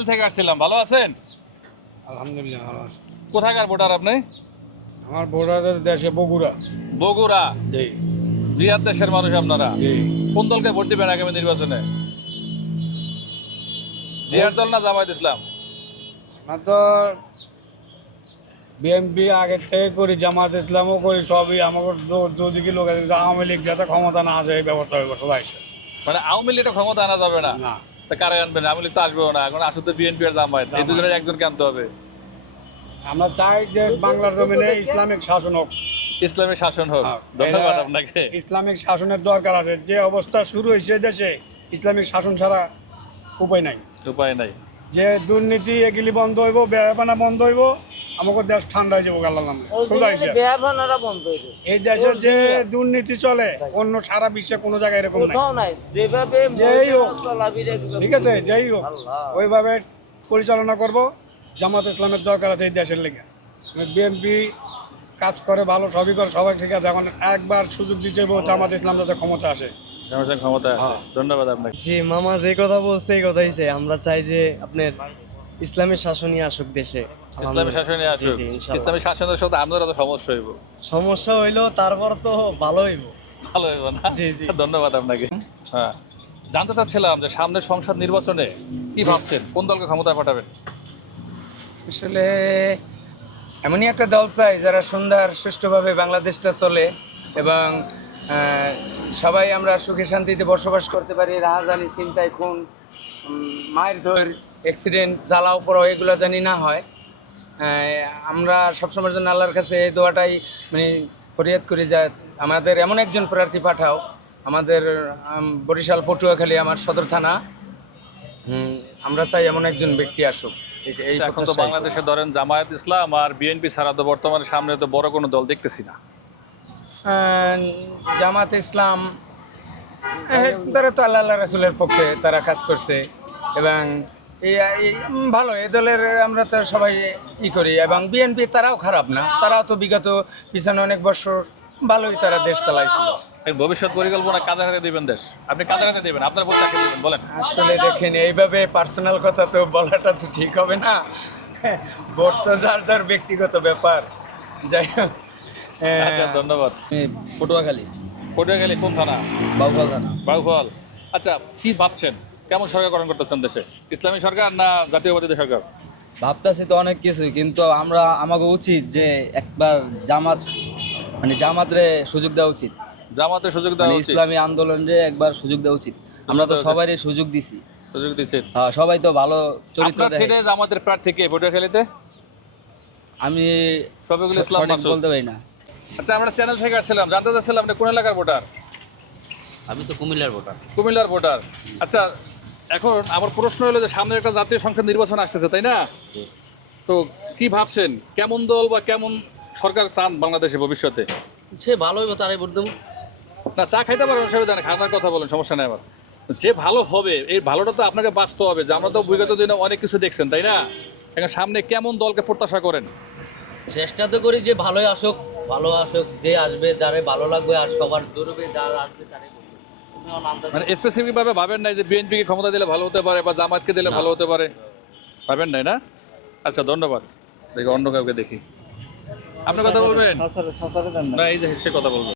Channel থেকে আসছিলাম ভালো আছেন? আলহামদুলিল্লাহ ভালো আছি। কোথাকার ভোটার আপনি? আমার ভোটারের দেশে বগুড়া। বগুড়া? জি। জিয়াদ দেশের মানুষ আপনারা? জি। কোন দলকে ভোট দিবেন আগামী নির্বাচনে? জিয়ার দল না জামায়াত ইসলাম? আমরা তো বিএমপি আগের থেকে করি জামাত ইসলামও করি সবই আমাকে দুদিকে লোক আছে। আওয়ামী লীগ যাতে ক্ষমতা না আসে এই ব্যবস্থা সবাই মানে আওয়ামী লীগটা ক্ষমতা আনা যাবে না? না। তা কারে আনবেন? আমি তো আসবেও না এখন আসলে বিএনপি আর জামায়াত এই। দুজনের একজনকে আনতে হবে। আমরা চাই যে বাংলার জমিনে ইসলামিক শাসন হোক। ইসলামিক শাসন হোক। হ্যাঁ, ধন্যবাদ আপনাকে। ইসলামিক শাসনের দরকার আছে। যে অবস্থা শুরু হয়েছে দেশে ইসলামিক শাসন ছাড়া উপায় নাই। উপায় নাই। যে দুর্নীতি এগুলি বন্ধ হইব বেহাপানা বন্ধ হইব আমাকে দেশ ঠান্ডা হয়ে যাব হইল এই দেশে যে দুর্নীতি চলে অন্য সারা বিশ্বে কোনো জায়গায় এরকম নাই। যেই হোক। ঠিক আছে যেই হোক ওইভাবে পরিচালনা করব জামাত ইসলামের দরকার আছে এই দেশের লেগে। বিএনপি কাজ করে ভালো সবই করে সবাই ঠিক আছে এখন একবার সুযোগ দিতে জামাত ইসলাম যাতে ক্ষমতা আসে। ইসলাম ক্ষমতা। হ্যাঁ। ধন্যবাদ আপনাকে। জি মামা যে কথা বলছে এই কথাই চাই। আমরা চাই যে আপনার ইসলামের শাসনই আসুক দেশে। ইসলামের শাসনে আসুক। ইসলামের শাসনের সাথে তো সমস্যা হইব। সমস্যা হইল তারপর তো ভালো হইব। ভালো হইব না? জি, জি। ধন্যবাদ আপনাকে। হ্যাঁ। জানতে চাচ্ছিলাম যে সামনের সংসদ নির্বাচনে কি ভাবছেন? কোন দলকে ক্ষমতায় পাঠাবেন? আসলে এমনই একটা দল চাই যারা সুন্দর সুষ্ঠুভাবে বাংলাদেশটা চলে এবং আহ, সবাই আমরা সুখে শান্তিতে বসবাস করতে পারি রাহাজানি চিন্তায় খুন মায়ের ধর অ্যাক্সিডেন্ট জ্বালাও পড়াও এগুলো জানি না হয়। আমরা সবসময়ের জন্য আল্লাহর কাছে এই দোয়াটাই মানে ফরিয়াদ করি যে আমাদের এমন একজন প্রার্থী পাঠাও। আমাদের বরিশাল পটুয়াখালী আমার সদর থানা। আমরা চাই এমন একজন ব্যক্তি আসুক। এই- এই এখন তো বাংলাদেশে ধরেন জামায়াত ইসলাম আর বিএনপি ছাড়া তো বর্তমানে সামনে তো বড় কোনো দল দেখতেছি না। জামাত ইসলাম হ্যাঁ, তারা তো আল্লাহ রাসুলের পক্ষে তারা কাজ করছে এবং ভালো এই দলের আমরা তো সবাই ই করি এবং বিএনপি তারাও খারাপ না তারাও তো বিগত পিছনে অনেক বছর ভালোই তারা দেশ চালাইছিল। ভবিষ্যৎ পরিকল্পনা কাদের হাতে দিবেন দেশ? আপনি কাদের হাতে দিবেন? আপনার ভোট কাকে দিবেন? বলেন। আসলে দেখেন এইভাবে পার্সোনাল কথা তো বলাটা তো ঠিক হবে না। ভোট তো যার যার ব্যক্তিগত ব্যাপার। যাই হোক আচ্ছা, ধন্যবাদ। পটুয়াখালী। পটুয়াখালী কোন থানা? বাউফল থানা। বাউফল আচ্ছা কি ভাবছেন? কেমন সরকার গঠন করতেছেন দেশে? ইসলামী সরকার না জাতীয়বাদী সরকার? ভাবতাছি তো অনেক কিছুই কিন্তু আমরা আমাকে উচিত যে একবার জামাত মানে জামাতরে সুযোগ দেওয়া উচিত। জামাতে সুযোগ দেওয়া মানে উচিত? ইসলামী আন্দোলনে একবার সুযোগ দেওয়া উচিত। আমরা তো সবারই সুযোগ দিছি। সুযোগ দিচ্ছেন হ্যাঁ, সবাই তো ভালো চরিত্র আপনার দেখে সিটে জামাতের প্রার্থী কে পটুয়াখালীতে? আমি শফিকুল স- ইসলাম বলতে পারি না। আচ্ছা আমরা চ্যানেল থেকে আসছিলাম জানতে চাচ্ছিলাম আপনি কোন এলাকার ভোটার? আমি তো কুমিল্লার ভোটার। কুমিল্লার ভোটার। আচ্ছা এখন আমার প্রশ্ন হলো যে সামনে একটা জাতীয় সংসদ নির্বাচন আসতেছে তাই না? তো কি ভাবছেন? কেমন দল বা কেমন সরকার চান বাংলাদেশে ভবিষ্যতে? সে ভালো হইব তারাই দেবো। না চা খাইতে পারেন অসুবিধা নেই খাওয়ার কথা বলেন সমস্যা নেই আমার। যে ভালো হবে এই ভালোটা তো আপনাকে বাঁচতে হবে যে আমরা তো বিগত দিনে অনেক কিছু দেখছেন তাই না? এখন সামনে কেমন দলকে প্রত্যাশা করেন? চেষ্টা তো করি যে ভালোই আসুক ভালো আসুক যে আসবে যারে ভালো লাগবে আর সবার দূরবে যার আসবে তারে মানে স্পেসিফিক ভাবে ভাবেন নাই যে বিএনপিকে ক্ষমতা দিলে ভালো হতে পারে বা জামাতকে দিলে ভালো হতে পারে ভাবেন নাই না আচ্ছা ধন্যবাদ দেখি অন্য কাউকে দেখি আপনি কথা বলবেন না এই যে সে কথা বলবেন